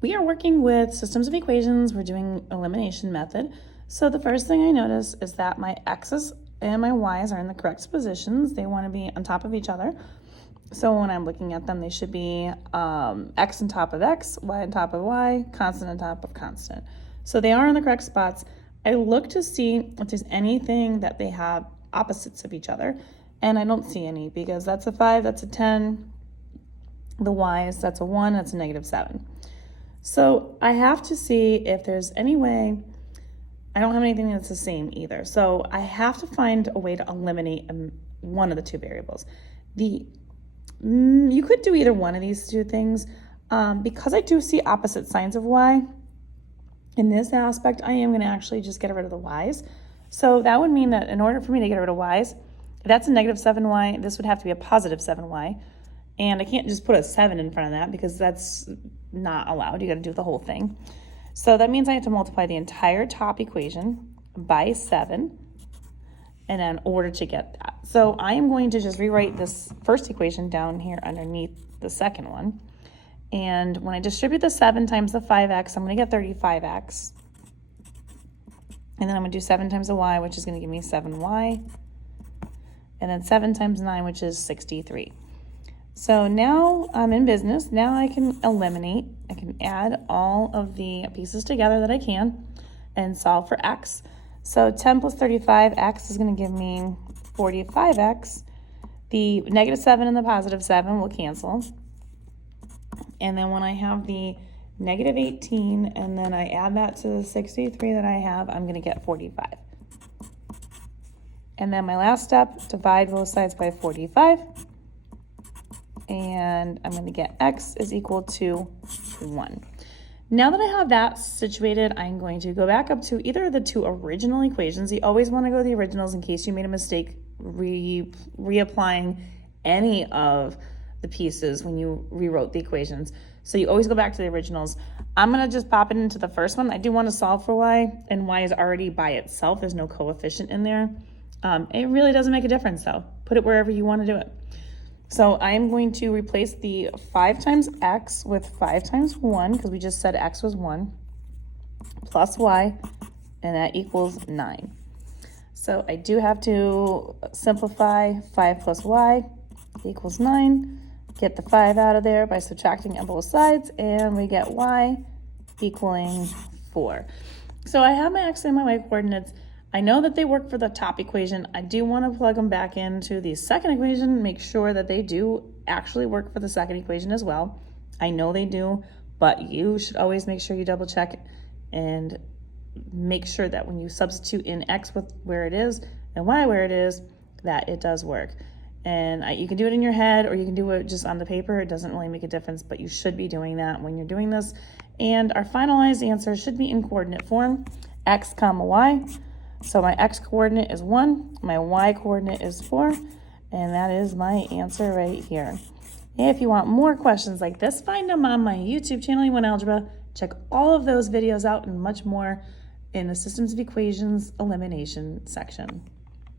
We are working with systems of equations. We're doing elimination method. So the first thing I notice is that my x's and my y's are in the correct positions. They want to be on top of each other. So when I'm looking at them, they should be x on top of x, y on top of y, constant on top of constant. So they are in the correct spots. I look to see if there's anything that they have opposites of each other, and I don't see any because that's a 5, that's a 10. The y's, that's a 1, that's a -7. So I have to see if there's any way. I don't have anything that's the same either. So I have to find a way to eliminate one of the two variables. You could do either one of these two things. Because I do see opposite signs of y, in this aspect, I am going to actually just get rid of the y's. So that would mean that in order for me to get rid of y's, if that's a -7y, this would have to be a +7y. And I can't just put a 7 in front of that because that's not allowed. You got to do the whole thing. So that means I have to multiply the entire top equation by 7 in order to get that. So I am going to just rewrite this first equation down here underneath the second one. And when I distribute the 7 times the 5x, I'm going to get 35x. And then I'm going to do 7 times the y, which is going to give me 7y. And then 7 times 9, which is 63. So now I'm in business. Now I can eliminate. I can add all of the pieces together that I can and solve for x. So 10 plus 35x is going to give me 45x. The -7 and the +7 will cancel. And then when I have the -18 and then I add that to the 63 that I have, I'm going to get 45. And then my last step, divide both sides by 45. And I'm going to get x is equal to 1. Now that I have that situated, I'm going to go back up to either of the two original equations. You always want to go to the originals in case you made a mistake reapplying any of the pieces when you rewrote the equations. So you always go back to the originals. I'm going to just pop it into the first one. I do want to solve for y, and y is already by itself. There's no coefficient in there. It really doesn't make a difference, though. Put it wherever you want to do it. So I am going to replace the 5 times x with 5 times 1, because we just said x was 1, plus y, and that equals 9. So I do have to simplify 5 plus y equals 9. Get the 5 out of there by subtracting on both sides, and we get y equaling 4. So I have my x and my y coordinates. I know that they work for the top equation. I do want to plug them back into the second equation, make sure that they do actually work for the second equation as well. I know they do, but you should always make sure you double check and make sure that when you substitute in x with where it is and y where it is, that it does work. And you can do it in your head or you can do it just on the paper. It doesn't really make a difference, but you should be doing that when you're doing this. And our finalized answer should be in coordinate form, x comma y. So my x coordinate is 1, my y coordinate is 4, and that is my answer right here. If you want more questions like this, find them on my YouTube channel, You Want Algebra. Check all of those videos out and much more in the Systems of Equations elimination section.